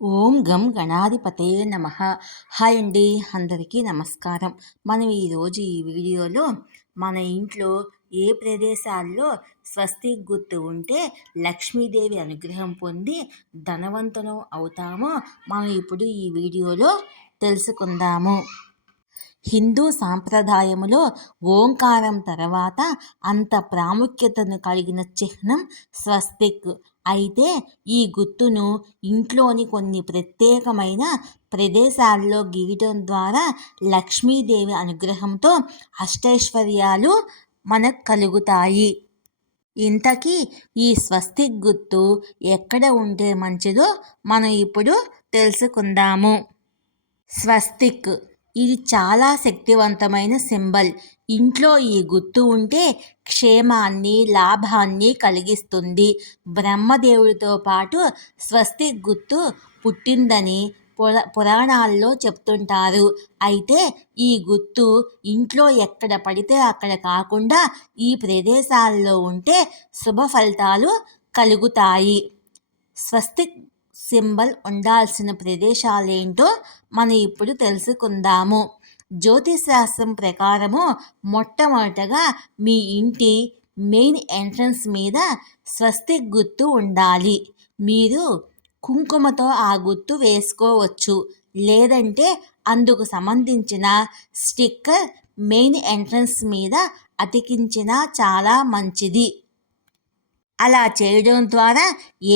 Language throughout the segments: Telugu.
ఓం గం గణాధిపతే నమ. హాయ్ అండి అందరికీ నమస్కారం. మనం ఈరోజు ఈ వీడియోలో మన ఇంట్లో ఏ ప్రదేశాల్లో స్వస్తి గుర్తు ఉంటే లక్ష్మీదేవి అనుగ్రహం పొంది ధనవంతులం అవుతామో మనం ఇప్పుడు ఈ వీడియోలో తెలుసుకుందాము. హిందూ సాంప్రదాయములో ఓంకారం తర్వాత అంత ప్రాముఖ్యతను కలిగిన చిహ్నం స్వస్తిక్. అయితే ఈ గుర్తును ఇంట్లోని కొన్ని ప్రత్యేకమైన ప్రదేశాల్లో గీయటం ద్వారా లక్ష్మీదేవి అనుగ్రహంతో అష్టైశ్వర్యాలు మనకు కలుగుతాయి. ఇంతకీ ఈ స్వస్తిక్ గుర్తు ఎక్కడ ఉంటే మంచిదో మనం ఇప్పుడు తెలుసుకుందాము. స్వస్తిక్ ఇది చాలా శక్తివంతమైన సింబల్. ఇంట్లో ఈ గుర్తు ఉంటే క్షేమాన్ని లాభాన్ని కలిగిస్తుంది. బ్రహ్మదేవుడితో పాటు స్వస్తి గుర్తు పుట్టిందని పురా పురాణాల్లో చెప్తుంటారు. అయితే ఈ గుర్తు ఇంట్లో ఎక్కడ పడితే అక్కడ కాకుండా ఈ ప్రదేశాల్లో ఉంటే శుభ ఫలితాలు కలుగుతాయి. స్వస్తిక్ సింబల్ ఉండాల్సిన ప్రదేశాలేంటో మనం ఇప్పుడు తెలుసుకుందాము. జ్యోతిశాస్త్రం ప్రకారము మొట్టమొదటగా మీ ఇంటి మెయిన్ ఎంట్రన్స్ మీద స్వస్తి గుర్తు ఉండాలి. మీరు కుంకుమతో ఆ గుర్తు వేసుకోవచ్చు. లేదంటే అందుకు సంబంధించిన స్టిక్కర్ మెయిన్ ఎంట్రన్స్ మీద అతికించిన చాలా మంచిది. అలా చేయడం ద్వారా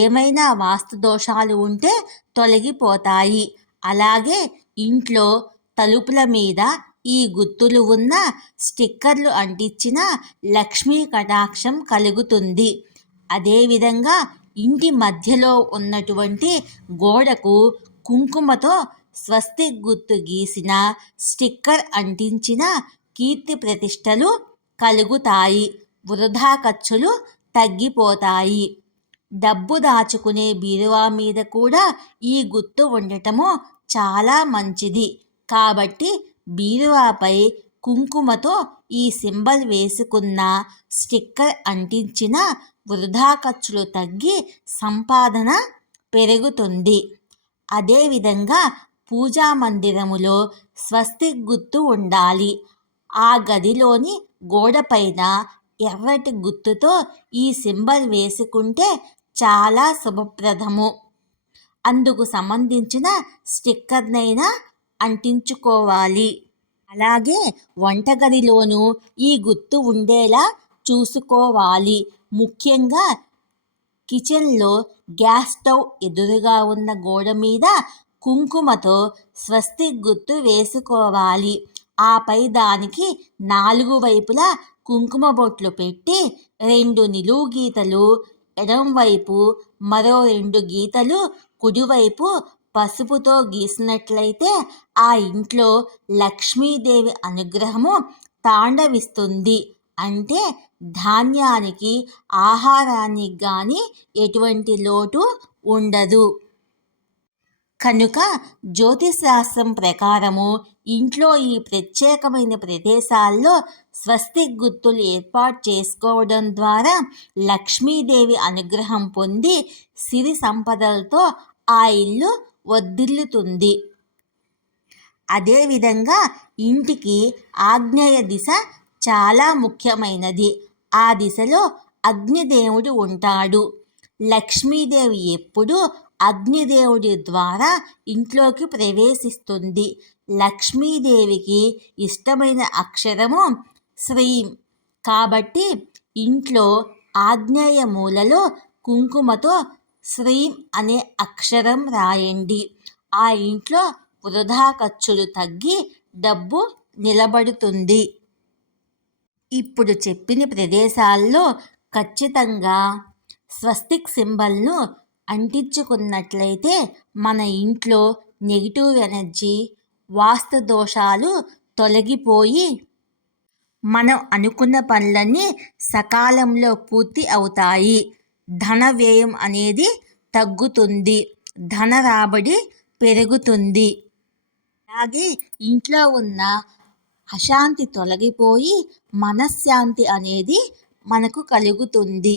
ఏమైనా వాస్తు దోషాలు ఉంటే తొలగిపోతాయి. అలాగే ఇంట్లో తలుపుల మీద ఈ గుర్తులు ఉన్న స్టిక్కర్లు అంటించిన లక్ష్మీ కటాక్షం కలుగుతుంది. అదేవిధంగా ఇంటి మధ్యలో ఉన్నటువంటి గోడకు కుంకుమతో స్వస్తి గుర్తు గీసిన స్టిక్కర్ అంటించిన కీర్తి ప్రతిష్టలు కలుగుతాయి. వృధా ఖర్చులు తగ్గిపోతాయి. డబ్బు దాచుకునే బీరువా మీద కూడా ఈ గుర్తు ఉండటము చాలా మంచిది. కాబట్టి బీరువాపై కుంకుమతో ఈ సింబల్ వేసుకున్న స్టిక్కర్ అంటించిన వృధా ఖర్చులు తగ్గి సంపాదన పెరుగుతుంది. అదేవిధంగా పూజా మందిరములో స్వస్తి గుర్తు ఉండాలి. ఆ గదిలోని గోడపైన ఎర్రటి గుర్తుతో ఈ సింబల్ వేసుకుంటే చాలా శుభప్రదము. అందుకు సంబంధించిన స్టిక్కర్నైనా అంటించుకోవాలి. అలాగే వంటగదిలోనూ ఈ గుర్తు ఉండేలా చూసుకోవాలి. ముఖ్యంగా కిచెన్లో గ్యాస్ స్టవ్ ఎదురుగా ఉన్న గోడ మీద కుంకుమతో స్వస్తి గుర్తు వేసుకోవాలి. ఆపై దానికి నాలుగు వైపులా కుంకుమ బొట్లు పెట్టి రెండు నిలువు గీతలు ఎడంవైపు మరో రెండు గీతలు కుడివైపు పసుపుతో గీసినట్లయితే ఆ ఇంట్లో లక్ష్మీదేవి అనుగ్రహము తాండవిస్తుంది. అంటే ధాన్యానికి ఆహారానికి కానీ ఎటువంటి లోటు ఉండదు. కనుక జ్యోతిశాస్త్రం ప్రకారము ఇంట్లో ఈ ప్రత్యేకమైన ప్రదేశాల్లో స్వస్తి గుర్తులు ఏర్పాటు చేసుకోవడం ద్వారా లక్ష్మీదేవి అనుగ్రహం పొంది సిరి సంపదలతో ఆ ఇల్లు వర్ధిల్లుతుంది అదేవిధంగా ఇంటికి ఆగ్నేయ దిశ చాలా ముఖ్యమైనది. ఆ దిశలో అగ్నిదేవుడు ఉంటాడు. లక్ష్మీదేవి ఎప్పుడూ అగ్నిదేవుడి ద్వారా ఇంట్లోకి ప్రవేశిస్తుంది. లక్ష్మీదేవికి ఇష్టమైన అక్షరము శ్రీం కాబట్టి ఇంట్లో ఆగ్నేయ మూలలో కుంకుమతో శ్రీం అనే అక్షరం రాయండి. ఆ ఇంట్లో వృధా ఖర్చులు తగ్గి డబ్బు నిలబడుతుంది. ఇప్పుడు చెప్పిన ప్రదేశాల్లో ఖచ్చితంగా స్వస్తిక్ సింబల్ను అంటించుకున్నట్లయితే మన ఇంట్లో నెగిటివ్ ఎనర్జీ వాస్తు దోషాలు తొలగిపోయి మనం అనుకున్న పనులన్నీ సకాలంలో పూర్తి అవుతాయి. ధన వ్యయం అనేది తగ్గుతుంది. ధన రాబడి పెరుగుతుంది. అలాగే ఇంట్లో ఉన్న అశాంతి తొలగిపోయి మనశ్శాంతి అనేది మనకు కలుగుతుంది.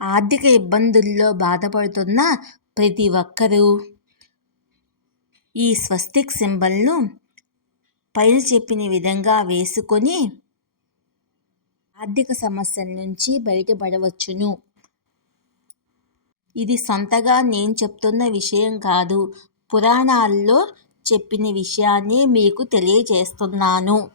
ఆర్థిక ఇబ్బందుల్లో బాధపడుతున్న ప్రతి ఒక్కరూ ఈ స్వస్తిక్ సింబల్ను పైన చెప్పిన విధంగా వేసుకొని ఆర్థిక సమస్యల నుంచి బయటపడవచ్చును. ఇది సొంతగా నేను చెప్తున్న విషయం కాదు. పురాణాల్లో చెప్పిన విషయాన్ని మీకు తెలియజేస్తున్నాను.